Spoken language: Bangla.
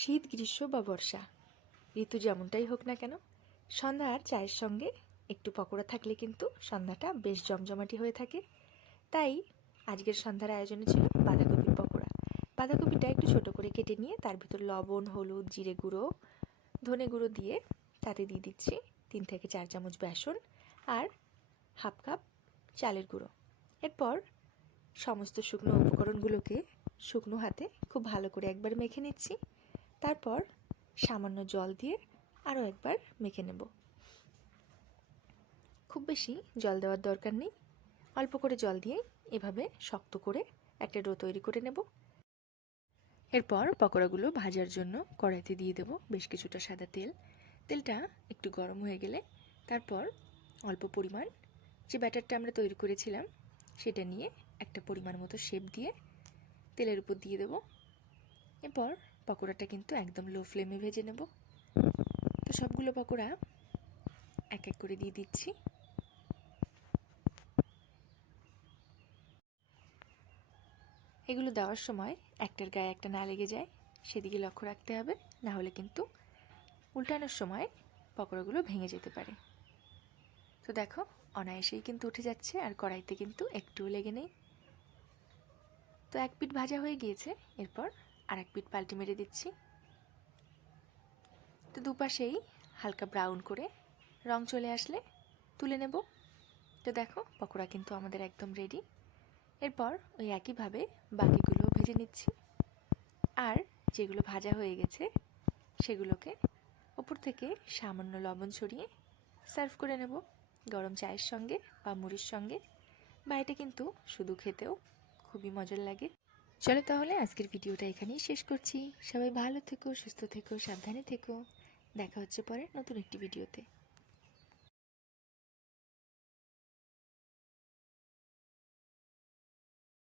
শীত, গ্রীষ্ম বা বর্ষা। ঋতু যেমনটাই হোক না কেন সন্ধ্যার চায়ের সঙ্গে একটু পকোড়া থাকলে কিন্তু সন্ধ্যাটা বেশ জমজমাটি হয়ে থাকে। তাই আজকের সন্ধ্যার আয়োজনে ছিল বাঁধাকপির পকোড়া। বাঁধাকপিটা একটু ছোট করে কেটে নিয়ে তার ভিতর লবণ, হলুদ, জিরে গুঁড়ো, ধনে গুঁড়ো দিয়ে তাতে দিয়ে দিচ্ছি তিন থেকে চার চামচ বেসন আর হাফ কাপ চালের গুঁড়ো। এরপর সমস্ত শুকনো উপকরণগুলোকে শুকনো হাতে খুব ভালো করে একবার মেখে নিচ্ছি। তারপর সামান্য জল দিয়ে আরও একবার মেখে নেব। খুব বেশি জল দেওয়ার দরকার নেই। অল্প করে জল দিয়ে এভাবে শক্ত করে একটা ডো তৈরি করে নেব। এরপর পকোড়াগুলো ভাজার জন্য কড়াইতে দিয়ে দেব বেশ কিছুটা সাদা তেল। তেলটা একটু গরম হয়ে গেলে তারপর অল্প পরিমাণ যে ব্যাটারটা আমরা তৈরি করেছিলাম সেটা নিয়ে একটা পরিমাণ মতো শেপ দিয়ে তেলের উপর দিয়ে দেব। এরপর পকোড়াটা কিন্তু একদম লো ফ্লেমে ভেজে নেব। তো সবগুলো পকোড়া এক এক করে দিয়ে দিচ্ছি। এগুলো দেওয়ার সময় একটার গায়ে একটা না লেগে যায়, সেদিকে লক্ষ্য রাখতে হবে, না হলে কিন্তু উল্টানোর সময় পকোড়াগুলো ভেঙে যেতে পারে। তো দেখো, অনায়াসেই কিন্তু উঠে যাচ্ছে, আর কড়াইতে কিন্তু একটুও লেগে নেই। তো এক পিঠ ভাজা হয়ে গিয়েছে, এরপর আর এক পিঠ পাল্টে মেরে দিচ্ছি। তো দুপাশেই হালকা ব্রাউন করে রং চলে আসলে তুলে নেব। তো দেখো, পকোড়া কিন্তু আমাদের একদম রেডি এরপর ওই একইভাবে বাকিগুলো ভেজে নিচ্ছি। আর যেগুলো ভাজা হয়ে গেছে, সেগুলোকে ওপর থেকে সামান্য লবণ ছড়িয়ে সার্ভ করে নেব। গরম চায়ের সঙ্গে বা মুড়ির সঙ্গে। বা এটা কিন্তু শুধু খেতেও খুবই মজার লাগে। চলো তাহলে আজকের ভিডিওটা এখানেই শেষ করছি। সবাই ভালো থেকো, সুস্থ থেকো, সাবধানে থেকো। দেখা হচ্ছে পরে নতুন একটি ভিডিওতে।